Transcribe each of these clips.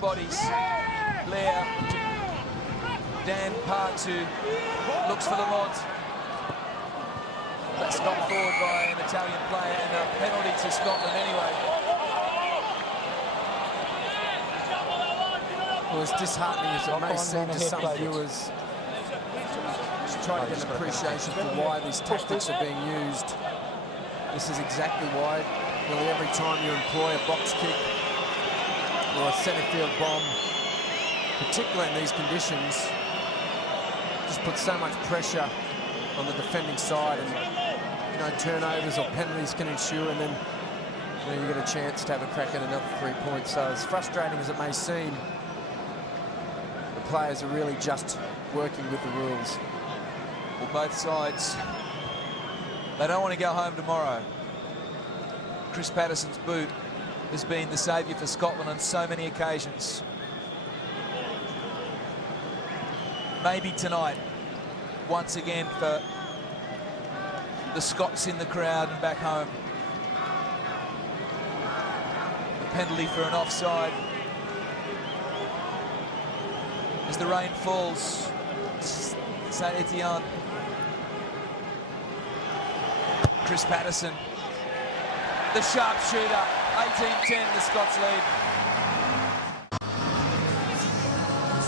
bodies. Blair, Dan Parks, who looks for Lamont. That's knocked forward by an Italian player, and a penalty to Scotland anyway. Well, as disheartening as it may seem to some viewers, just try to get an appreciation for why these tactics are being used. This is exactly why. Nearly every time you employ a box kick or a centre field bomb, particularly in these conditions, just puts so much pressure on the defending side, and turnovers or penalties can ensue, and then you get a chance to have a crack at another 3 points. So as frustrating as it may seem, the players are really just working with the rules. Well, both sides, they don't want to go home tomorrow. Chris Patterson's boot has been the saviour for Scotland on so many occasions. Maybe tonight, once again, for the Scots in the crowd and back home. The penalty for an offside. As the rain falls, Saint-Étienne. Chris Patterson, the sharpshooter. 18-10, the Scots lead.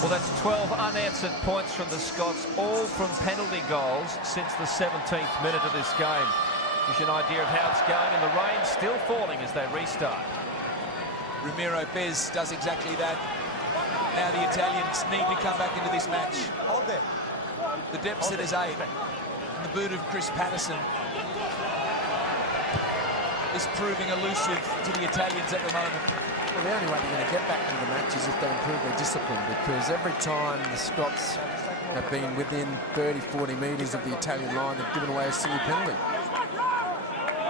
Well, that's 12 unanswered points from the Scots, all from penalty goals since the 17th minute of this game. Gives you an idea of how it's going, and the rain's still falling as they restart. Ramiro Pez does exactly that. Now the Italians need to come back into this match. The deficit is 8. And the boot of Chris Patterson is proving elusive to the Italians at the moment. Well, the only way they're going to get back into the match is if they improve their discipline, because every time the Scots have been within 30-40 metres of the Italian line, they've given away a silly penalty.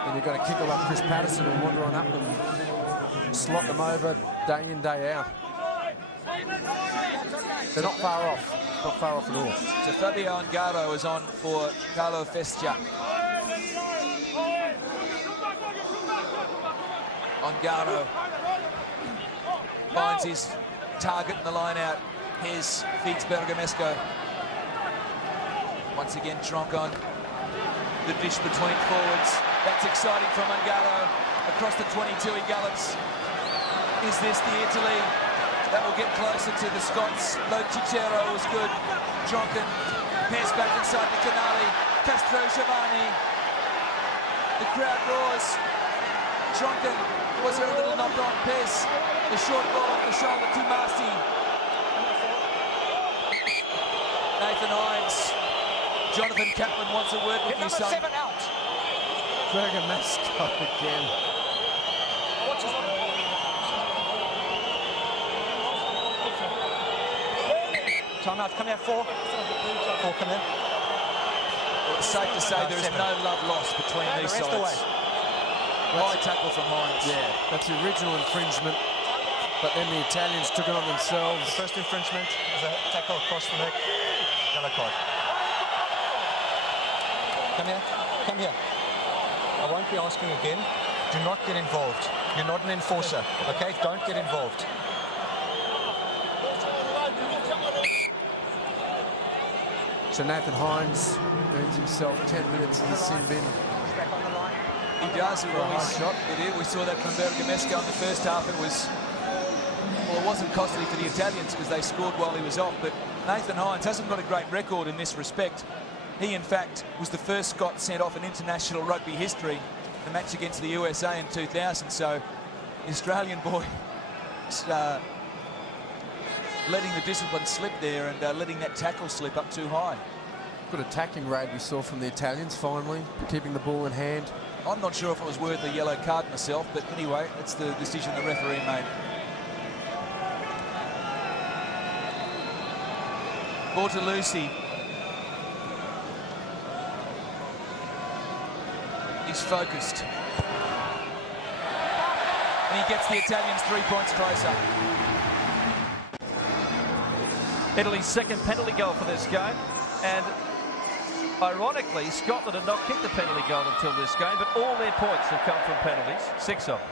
And you've got to kick it like Chris Patterson and wander on up and slot them over day in, day out. They're not far off at all. So Fabio Ongaro is on for Carlo Festia. Ongaro finds his target in the line out. Here's feeds Bergamesco. Once again, Tronk on the dish between forwards. That's exciting from Ongaro. Across the 22 he gallops. Is this the Italy that will get closer to the Scots? Lo Cicero was good. Tronken, Pez back inside the Canali. Castro Giovanni. The crowd roars. Tronken, was there a little knock on Pez? The short ball off the shoulder to Marcy. Nathan Hines. Jonathan Kaplan wants a word with you, son. Number 7 out. Bergamesco again. Time out, come here, 4. 4, come here. Well, it's safe to say there is no love lost between these sides. High tackle from Hines. Yeah, that's the original infringement, but then the Italians took it on themselves. The first infringement is a tackle across the neck. Yellow card. Come here, come here. I won't be asking again. Do not get involved. You're not an enforcer, okay? Don't get involved. So Nathan Hines earns himself 10 minutes in the sin bin. He does. We saw that from Bergamesco in the first half. It wasn't costly for the Italians because they scored while he was off, but Nathan Hines hasn't got a great record in this respect. He, in fact, was the first Scot sent off in international rugby history, the match against the USA in 2000. So the Australian boy letting the discipline slip there and letting that tackle slip up too high. Good attacking raid we saw from the Italians finally, keeping the ball in hand. I'm not sure if it was worth a yellow card myself, but anyway, it's the decision the referee made. Bortolucci. He's focused. And he gets the Italians 3 points closer. Italy's second penalty goal for this game, and ironically, Scotland had not kicked the penalty goal until this game, but all their points have come from penalties, 6 of them.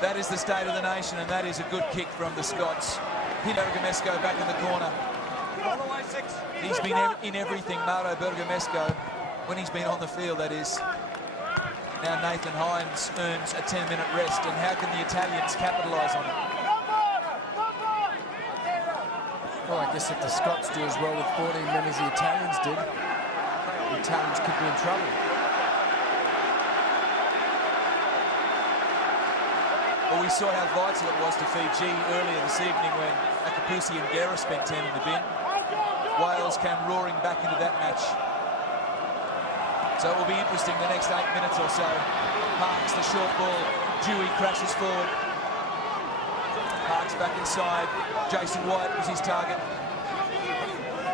That is the state of the nation, and that is a good kick from the Scots. Bergamesco back in the corner. He's been in everything, Mauro Bergamesco, when he's been on the field, that is. Now Nathan Hines earns a 10-minute rest, and how can the Italians capitalise on it? Well, I guess if the Scots do as well with 14 men as the Italians did, the Italians could be in trouble. Well, we saw how vital it was to Fiji earlier this evening when Akapusi and Guerra spent 10 in the bin. Wales came roaring back into that match. So it will be interesting the next 8 minutes or so. Parks, the short ball. Dewey crashes forward. Parks back inside. Jason White was his target.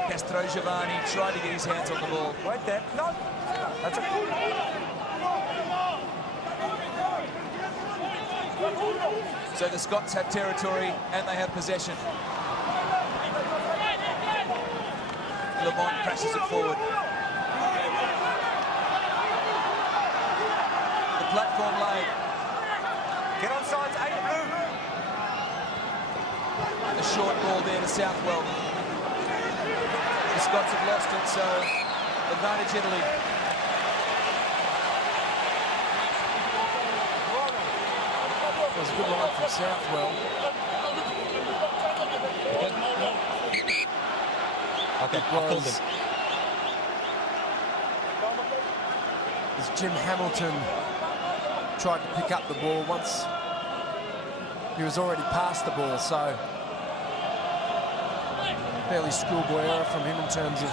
Castro Giovanni tried to get his hands on the ball. Wait there. No. That's So the Scots have territory and they have possession. Lamont crashes it forward. The platform laid. Get on sides, 8 blue. The short ball there to Southwell. The Scots have lost it, so advantage Italy. That was a good line from Southwell. Okay, It was as Jim Hamilton tried to pick up the ball once he was already past the ball, so fairly schoolboy error from him in terms of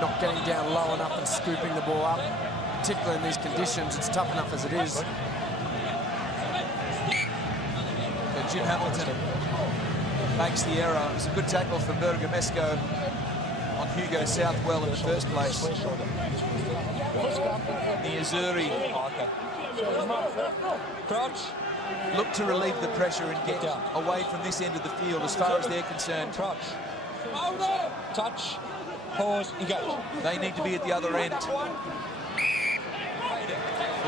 not getting down low enough and scooping the ball up, particularly in these conditions. It's tough enough as it is. So Jim Hamilton makes the error. It was a good tackle for Bergamesco on Hugo Southwell in the first place. The Azzurri Crouch. look to relieve the pressure and get away from this end of the field as far as they're concerned. Crouch. Touch. Pause. Engage. They need to be at the other end. Well,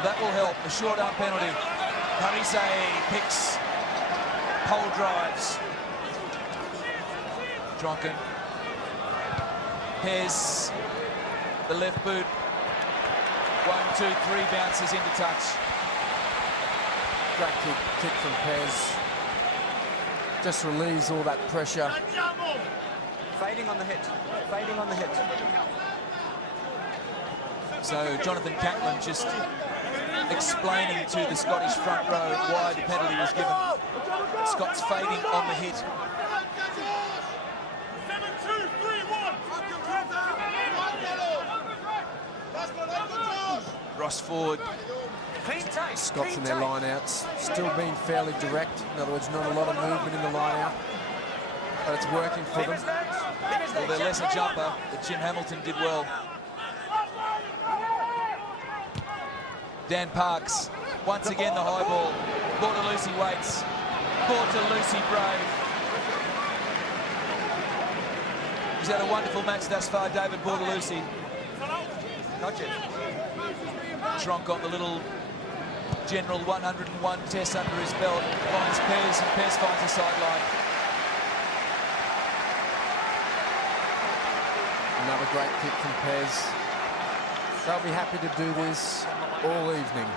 that will help. A short arm penalty. Parise picks. Pole drives. Dronken. Pez. The left boot. 1, 2, 3 bounces into touch. Great kick from Pez. Just relieves all that pressure. Fading on the hit. Fading on the hit. So Jonathan Catlin just explaining to the Scottish front row why the penalty was given. Scott's fading on the hit. 7-2-3-1. Ross Ford. Scots in their line-outs, still being fairly direct. In other words, not a lot of movement in the line-out, but it's working for them. Well, they're less a jumper, but Jim Hamilton did well. Dan Parks, once again the high ball. Bortolucci waits. Bortolucci brave. He's had a wonderful match thus far, David Bortolucci. Not yet. Tronk got the little general 101 test under his belt. Finds Pez, and Pez finds the sideline. Another great kick from Pez. They'll be happy to do this all evening.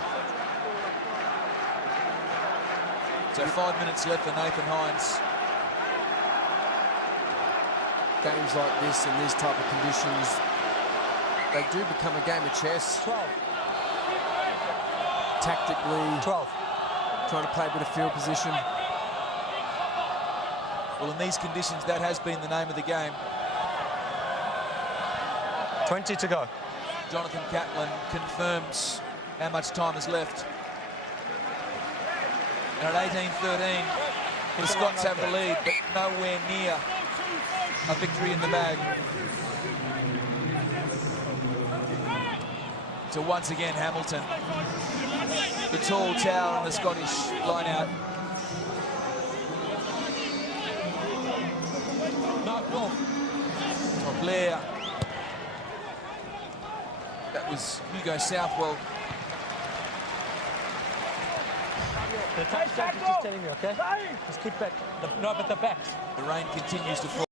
So 5 minutes left for Nathan Hines. Games like this, in these type of conditions, they do become a game of chess. 12. Tactically, 12. trying to play a bit of field position. Well, in these conditions, that has been the name of the game. 20 to go. Jonathan Catlin confirms how much time is left. And at 18-13, the Scots have the lead, but nowhere near a victory in the bag. So once again, Hamilton, the tall tower in the Scottish line-out. Blair. That was Hugo Southwell. The touch judge is just telling me, okay? Just keep back. No, but the backs. The rain continues to fall.